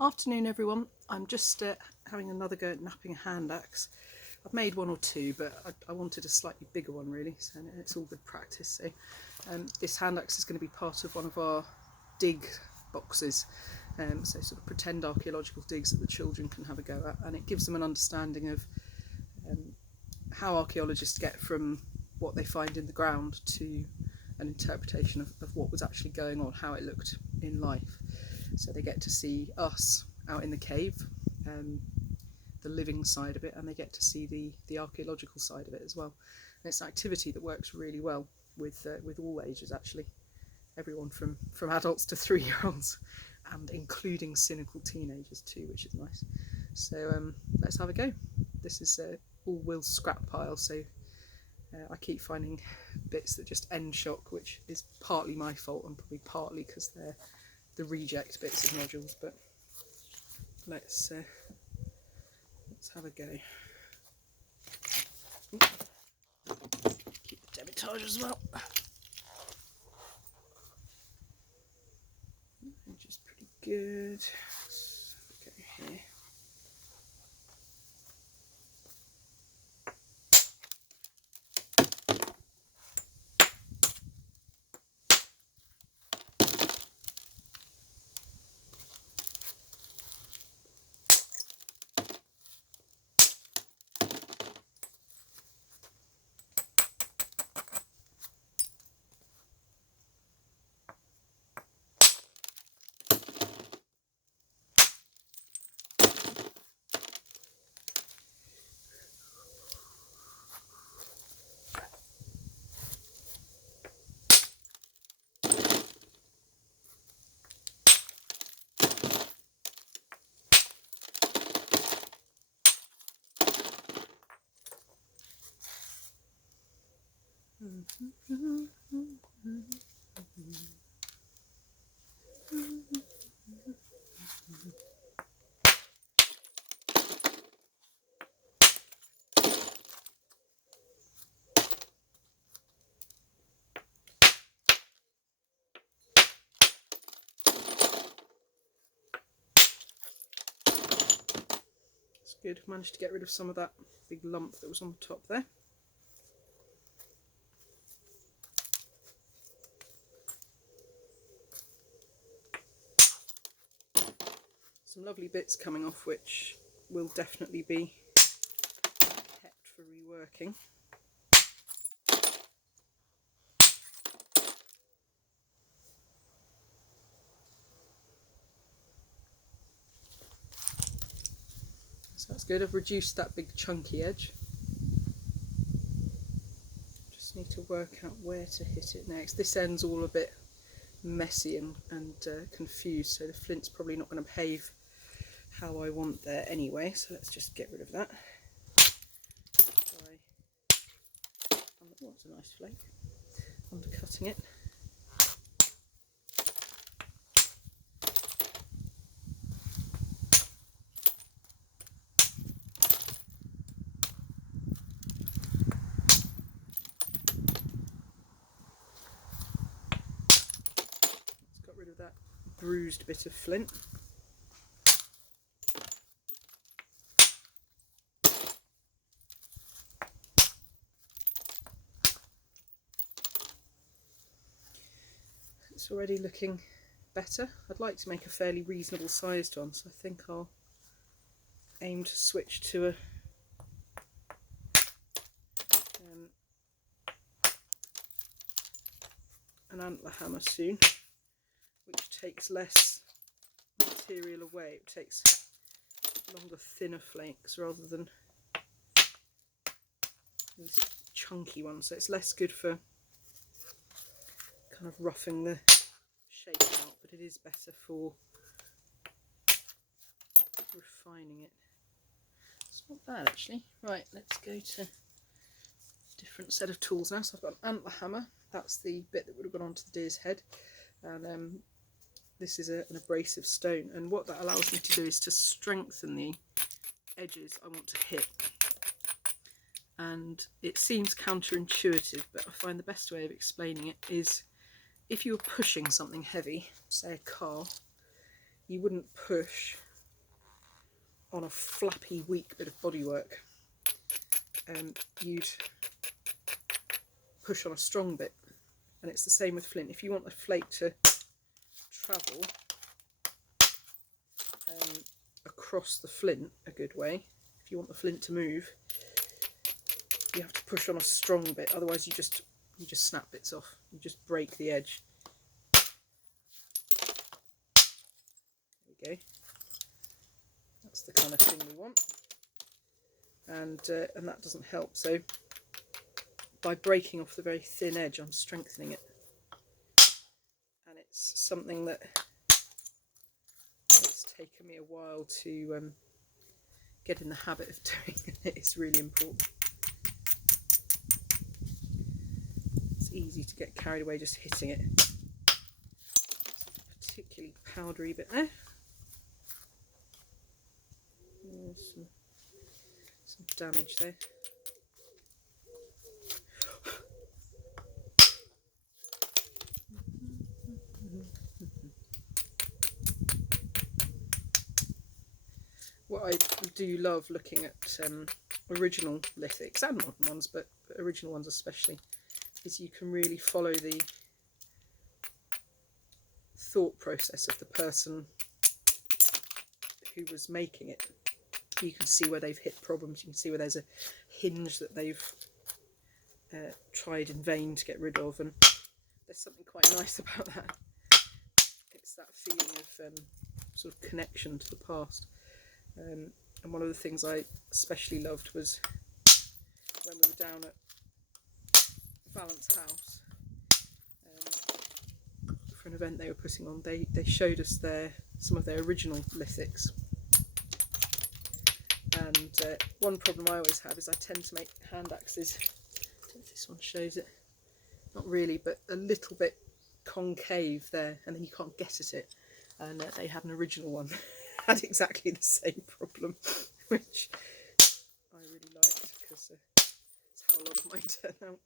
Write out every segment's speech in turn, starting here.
Afternoon everyone, I'm just having another go at napping a hand axe. I've made one or two, but I wanted a slightly bigger one really, so it's all good practice. So this hand axe is going to be part of one of our dig boxes, so sort of pretend archaeological digs that the children can have a go at, and it gives them an understanding of how archaeologists get from what they find in the ground to an interpretation of what was actually going on, how it looked in life. So they get to see us out in the cave, the living side of it, and they get to see the archaeological side of it as well. And it's an activity that works really well with all ages actually, everyone from adults to 3-year-olds, and including cynical teenagers too, which is nice. So let's have a go. This is all Will's scrap pile, so I keep finding bits that just end shock, which is partly my fault and probably partly because they're the reject bits of nodules, but let's have a go. Keep the debitage as well, which is pretty good. Let's go here. It's good, managed to get rid of some of that big lump that was on the top there. Some lovely bits coming off which will definitely be kept for reworking. So that's good. I've reduced that big chunky edge. Just need to work out where to hit it next. This end's all a bit messy and confused, so the flint's probably not going to behave how I want there anyway, so let's just get rid of that. Oh, that's a nice flake. Undercutting it. Let's got rid of that bruised bit of flint. It's already looking better. I'd like to make a fairly reasonable sized one, so I think I'll aim to switch to an antler hammer soon, which takes less material away. It takes longer, thinner flakes rather than these chunky ones, so it's less good for kind of roughing the shape out, but it is better for refining it. It's not bad actually. Right, let's go to a different set of tools now. So I've got an antler hammer, that's the bit that would have gone onto the deer's head, and this is an abrasive stone, and what that allows me to do is to strengthen the edges I want to hit. And it seems counterintuitive, but I find the best way of explaining it is if you were pushing something heavy, say a car, you wouldn't push on a flappy, weak bit of bodywork, you'd push on a strong bit. And it's the same with flint. If you want the flake to travel across the flint a good way, if you want the flint to move, you have to push on a strong bit. Otherwise you just snap bits off. You just break the edge. There we go. That's the kind of thing we want. And that doesn't help. So by breaking off the very thin edge, I'm strengthening it. And it's something that it's taken me a while to get in the habit of doing. It's really important. It's easy to get carried away just hitting it. It's a particularly powdery bit there. There's some damage there. What I do love looking at original lithics and modern ones, but original ones especially, is you can really follow the thought process of the person who was making it. You can see where they've hit problems, you can see where there's a hinge that they've tried in vain to get rid of, and there's something quite nice about that. It's that feeling of sort of connection to the past. And one of the things I especially loved was when we were down at Valent's house for an event they were putting on. They showed us some of their original lithics. And one problem I always have is I tend to make hand axes. I don't know if this one shows it. Not really, but a little bit concave there, and then you can't get at it. And they had an original one. Had exactly the same problem, which I really liked because it's how a lot of mine turn out.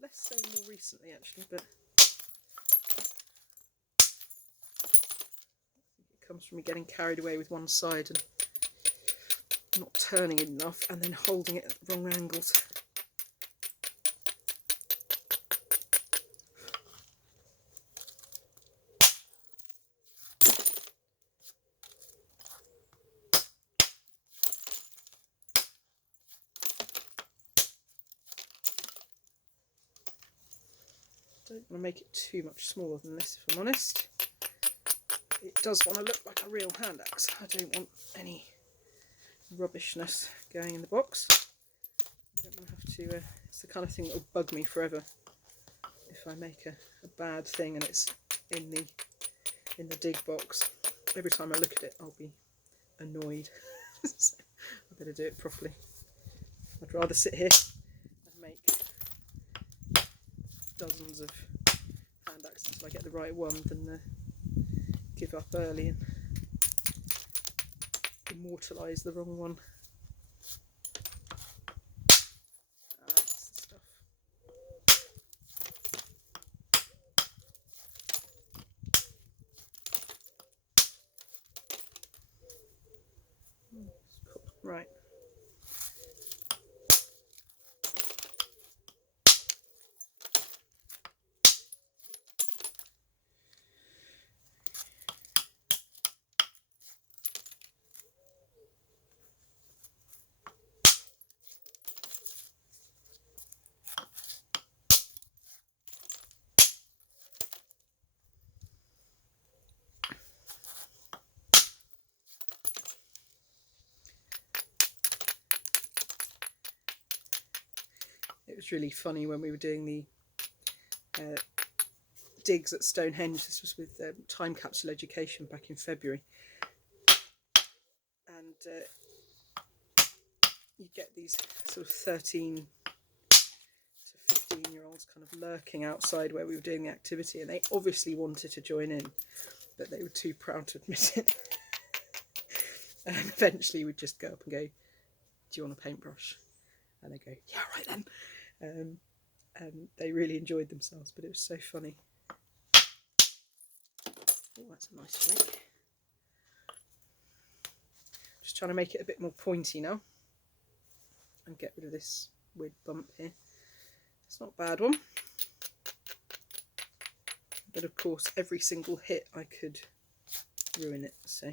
Less so more recently actually, but it comes from me getting carried away with one side and not turning it enough and then holding it at the wrong angles. Don't want to make it too much smaller than this, if I'm honest. It does want to look like a real hand axe. I don't want any rubbishness going in the box. I don't want to have to. It's the kind of thing that will bug me forever if I make a bad thing and it's in the dig box. Every time I look at it, I'll be annoyed. So I better do it properly. I'd rather sit here and make dozens of hand axes until I get the right one than give up early and immortalise the wrong one. That's the stuff. Right. It was really funny when we were doing the digs at Stonehenge. This was with time capsule education back in February, and you get these sort of 13 to 15-year-olds kind of lurking outside where we were doing the activity, and they obviously wanted to join in, but they were too proud to admit it. And eventually we'd just go up and go, "Do you want a paintbrush?" And they go, "Yeah, right then." And they really enjoyed themselves, but it was so funny. Oh, that's a nice flake. trying to make it a bit more pointy now and get rid of this weird bump here. It's not a bad one, but of course every single hit I could ruin it, so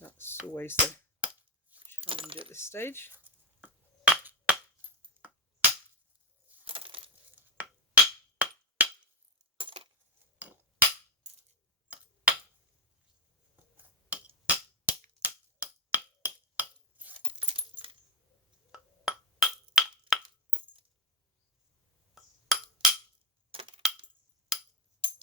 that's always the challenge at this stage.